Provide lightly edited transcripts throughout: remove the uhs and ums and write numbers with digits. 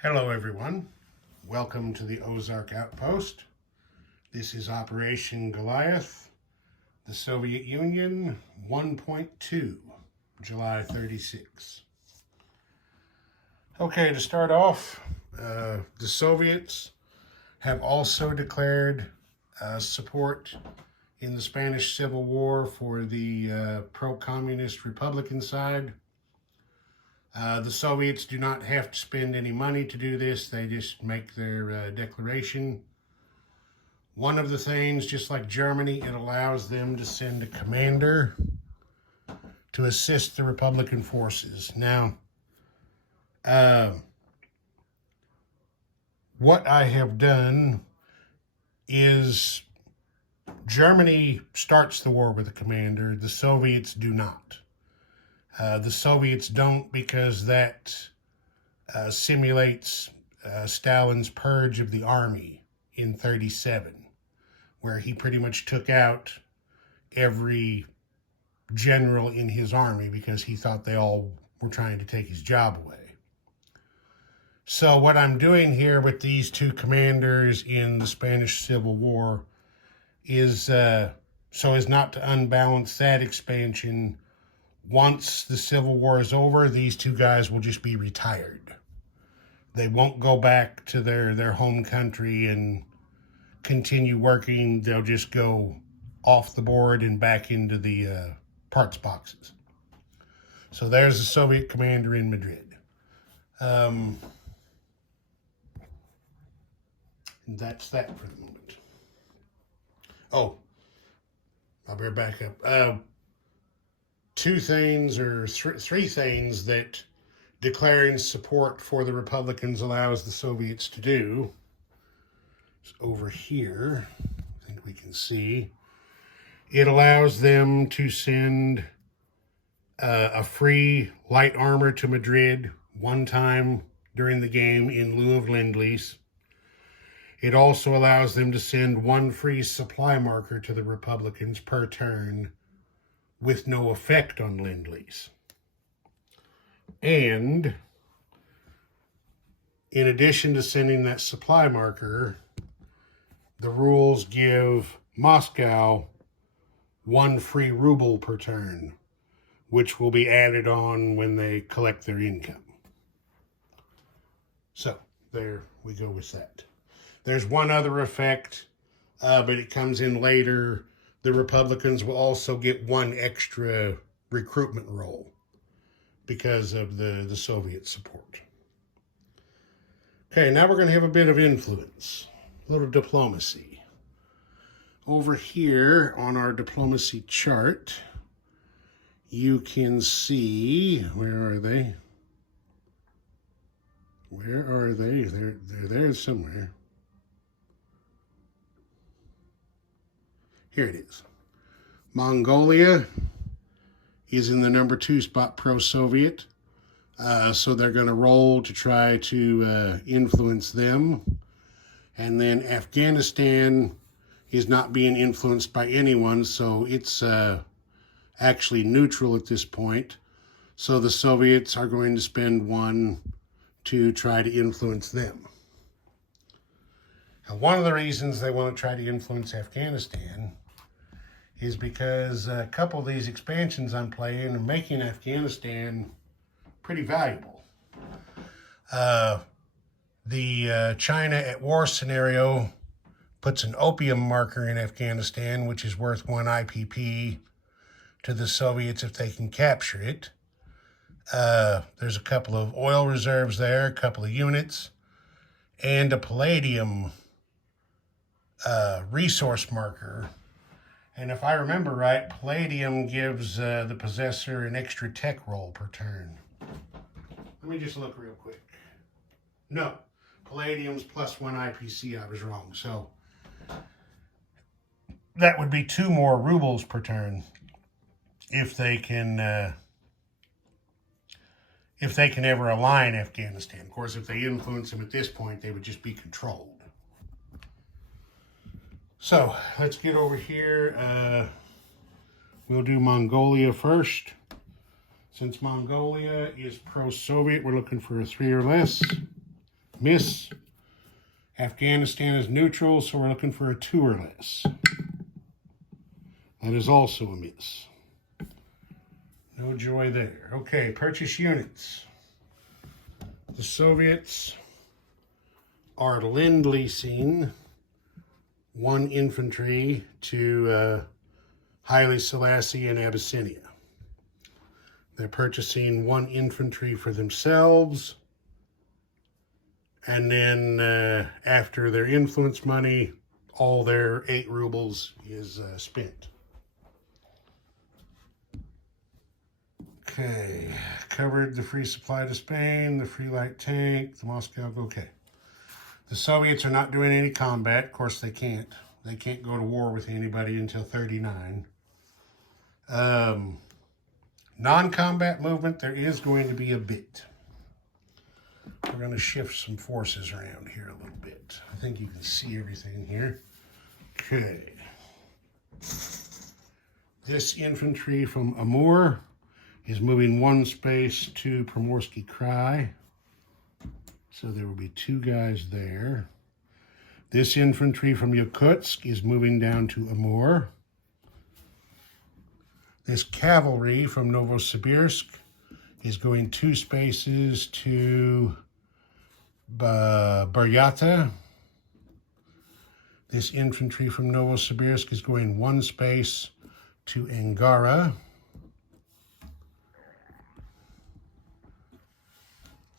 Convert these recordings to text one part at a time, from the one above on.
Hello everyone, welcome to the Ozark Outpost. This is Operation Goliath, the Soviet Union 1.2, July 36. Okay, to start off, the Soviets have also declared support in the Spanish Civil War for the pro-communist Republican side. The Soviets do not have to spend any money to do this. They just make their declaration. One of the things, just like Germany, it allows them to send a commander to assist the Republican forces. Now, what I have done is Germany starts the war with a commander. The Soviets do not. The Soviets don't because that simulates Stalin's purge of the army in 1937, where he pretty much took out every general in his army because he thought they all were trying to take his job away. So what I'm doing here with these two commanders in the Spanish Civil War is so as not to unbalance that expansion. Once the Civil War is over, these two guys will just be retired. They won't go back to their home country and continue working. They'll just go off the board and back into the parts boxes. So there's the Soviet commander in Madrid. That's that for the moment. Oh, I'll bear back up. Two things or three things that declaring support for the Republicans allows the Soviets to do. It's over here, I think we can see. It allows them to send a free light armor to Madrid one time during the game in lieu of Lend-Lease. It also allows them to send one free supply marker to the Republicans per turn with no effect on Lend-Lease. And in addition to sending that supply marker, the rules give Moscow one free ruble per turn, which will be added on when they collect their income. So there we go with that. There's one other effect, but it comes in later. The Republicans will also get one extra recruitment role because of the Soviet support. Okay, now we're going to have a bit of influence, a little diplomacy. Over here on our diplomacy chart, you can see, where are they? Where are they? They're there somewhere. Here it is. Mongolia is in the number 2 spot pro-Soviet. So they're going to roll to try to influence them. And then Afghanistan is not being influenced by anyone, so it's actually neutral at this point. So the Soviets are going to spend one to try to influence them. Now, one of the reasons they want to try to influence Afghanistan is because a couple of these expansions I'm playing are making Afghanistan pretty valuable. The China at war scenario puts an opium marker in Afghanistan, which is worth 1 IPP to the Soviets if they can capture it. There's a couple of oil reserves there, a couple of units, and a palladium resource marker. And if I remember right, palladium gives the possessor an extra tech roll per turn. Let me just look real quick. No, palladium's plus 1 IPC. I was wrong. So that would be 2 more rubles per turn if they can ever align Afghanistan. Of course, if they influence them at this point, they would just be controlled. So let's get over here. We'll do Mongolia first. Since Mongolia is pro-Soviet, we're looking for a 3 or less. Miss. Afghanistan is neutral, so we're looking for a 2 or less. That is also a miss. No joy there. Okay, purchase units. The Soviets are lend-leasing 1 infantry to Haile Selassie in Abyssinia. They're purchasing 1 infantry for themselves. And then after their influence money, all their 8 rubles is spent. Okay, covered the free supply to Spain, the free light tank, the Moscow, okay. The Soviets are not doing any combat. Of course, they can't. They can't go to war with anybody until 39. Non-combat movement, there is going to be a bit. We're going to shift some forces around here a little bit. I think you can see everything here. Okay. This infantry from Amur is moving 1 space to Primorsky Krai. So there will be 2 guys there. This infantry from Yakutsk is moving down to Amur. This cavalry from Novosibirsk is going 2 spaces to Buryata. This infantry from Novosibirsk is going 1 space to Angara.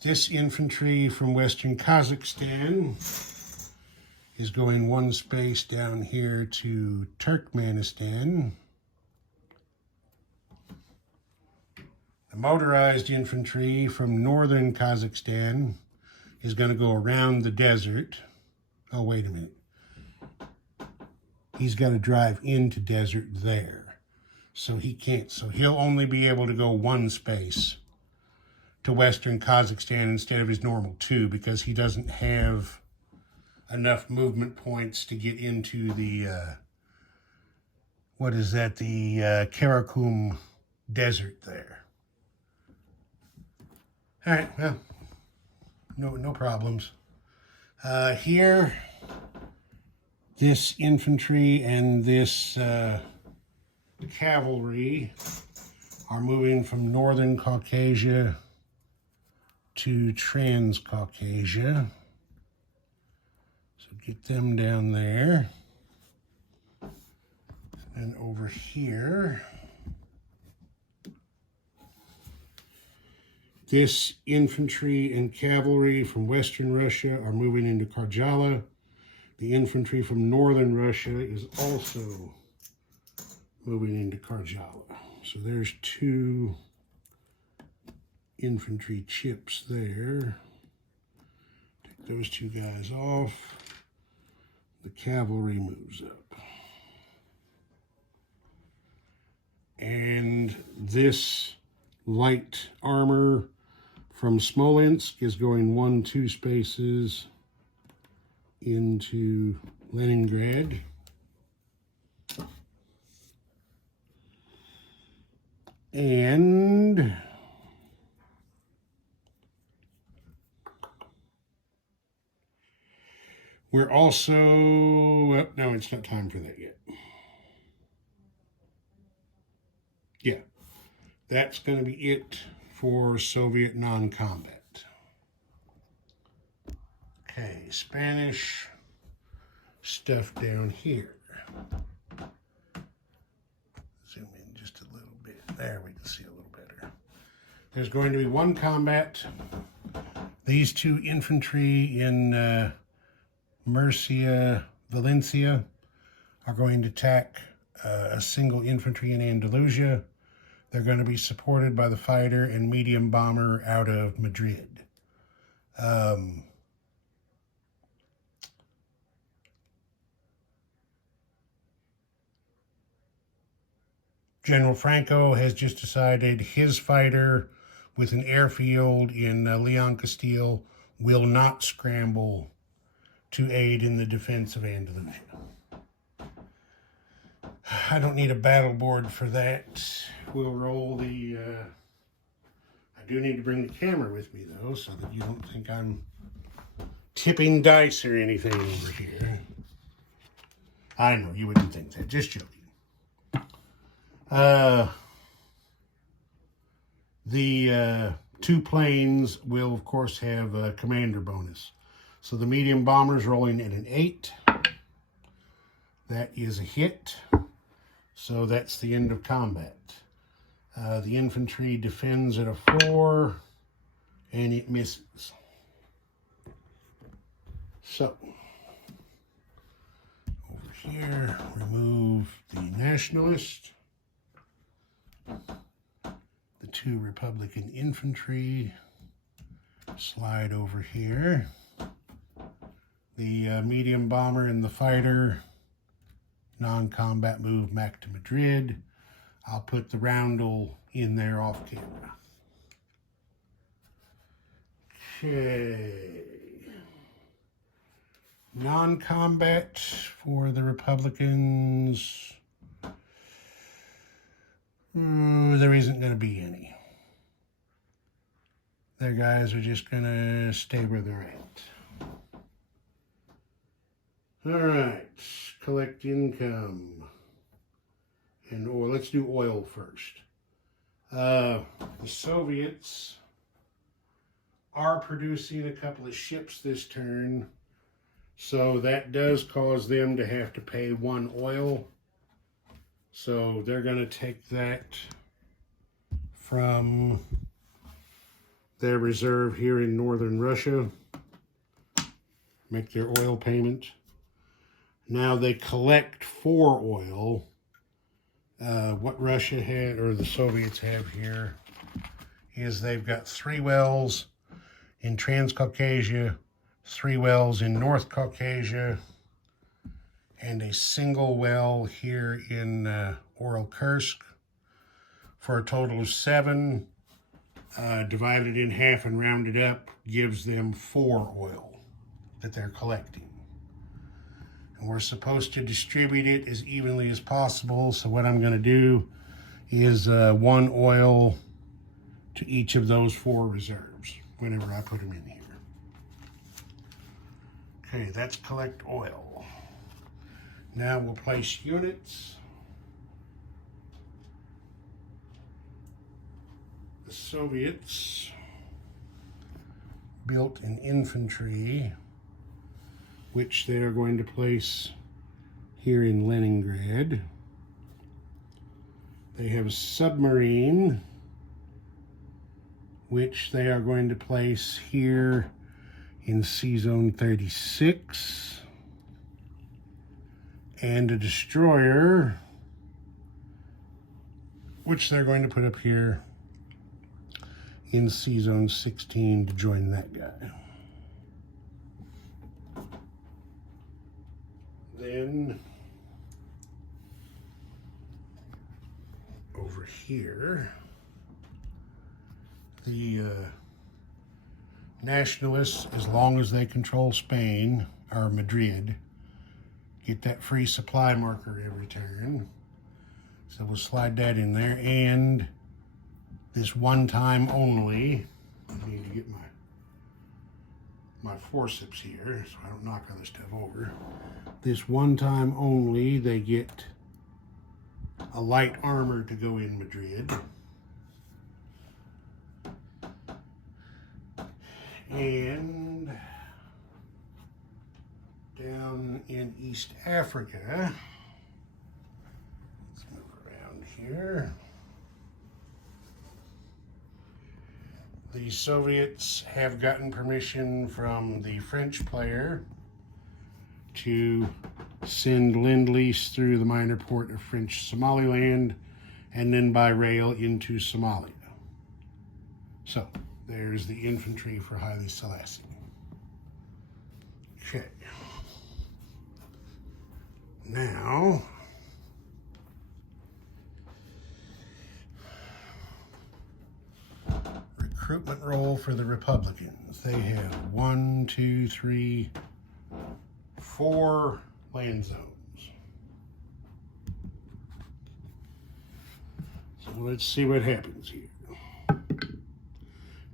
This infantry from Western Kazakhstan is going 1 space down here to Turkmenistan. The motorized infantry from northern Kazakhstan is going to go around the desert. Oh, wait a minute. He's got to drive into desert there. So he can't. So he'll only be able to go 1 space to western Kazakhstan instead of his normal 2 because he doesn't have enough movement points to get into the, the Karakum desert there. All right, well, no problems. Here, this infantry and this cavalry are moving from northern Caucasia to Transcaucasia. So get them down there. And over here, this infantry and cavalry from Western Russia are moving into Karjala. The infantry from Northern Russia is also moving into Karjala. So there's 2 infantry chips there. Take those 2 guys off. The cavalry moves up. And this light armor from Smolensk is going 1-2 spaces into Leningrad. And we're also, well, no, it's not time for that yet. Yeah, that's going to be it for Soviet non-combat. Okay, Spanish stuff down here. Zoom in just a little bit. There, we can see a little better. There's going to be 1 combat. These 2 infantry in Murcia, Valencia are going to attack a single infantry in Andalusia. They're going to be supported by the fighter and medium bomber out of Madrid. General Franco has just decided his fighter with an airfield in Leon Castile will not scramble to aid in the defense of Andalusia. I don't need a battle board for that. We'll roll the... I do need to bring the camera with me, though, so that you don't think I'm tipping dice or anything over here. I know, you wouldn't think that. Just joking. The two planes will, of course, have a commander bonus. So the medium bomber's rolling at an 8. That is a hit. So that's the end of combat. The infantry defends at a 4, and it misses. So, over here, remove the nationalist, the 2 Republican infantry, slide over here. The medium bomber and the fighter, non-combat, move back to Madrid. I'll put the roundel in there off camera. Okay. Non-combat for the Republicans. There isn't going to be any. Their guys are just going to stay where they're at. All right, collect income and oil. Let's do oil first. The Soviets are producing a couple of ships this turn, so that does cause them to have to pay 1 oil. So they're going to take that from their reserve here in northern Russia, make their oil payment. Now they collect for oil. What Russia had, or the Soviets have here, is they've got 3 wells in Transcaucasia, 3 wells in North Caucasia, and a single well here in Uralkursk, for a total of 7. Divided in half and rounded up gives them 4 oil that they're collecting. And we're supposed to distribute it as evenly as possible. So what I'm going to do is 1 oil to each of those 4 reserves whenever I put them in here. Okay, that's collect oil. Now we'll place units. The Soviets built an infantry, which they're going to place here in Leningrad. They have a submarine, which they are going to place here in C-Zone 36. And a destroyer, which they're going to put up here in C-Zone 16 to join that guy. Then over here, the nationalists, as long as they control Spain or Madrid, get that free supply marker every turn. So we'll slide that in there. And this one time only, I need to get my forceps here so I don't knock other stuff over. This one time only, they get a light armor to go in Madrid. And down in East Africa, let's move around here. The Soviets have gotten permission from the French player to send Lend-Lease through the minor port of French Somaliland and then by rail into Somalia. So there's the infantry for Haile Selassie. Okay. Now, recruitment roll for the Republicans. They have 1, 2, 3, 4 land zones. So let's see what happens here.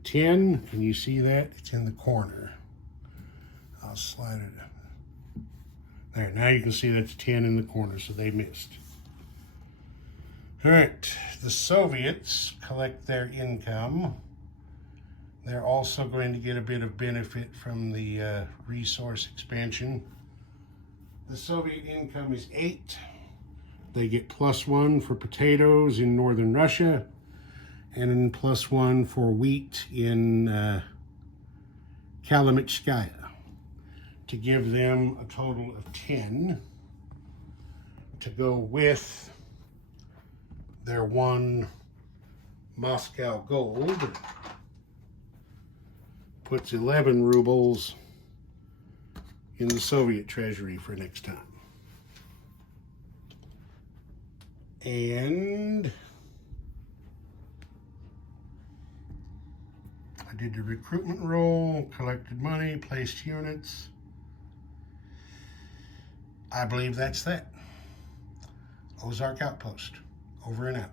10, can you see that? It's in the corner. I'll slide it. There, now you can see that's 10 in the corner, so they missed. All right, the Soviets collect their income. They're also going to get a bit of benefit from the resource expansion. The Soviet income is 8. They get +1 for potatoes in northern Russia, and +1 for wheat in Kalamitskaya, to give them a total of 10 to go with their 1 Moscow gold. Puts 11 rubles in the Soviet treasury for next time. And I did the recruitment roll, collected money, placed units. I believe that's that. Ozark Outpost, over and out.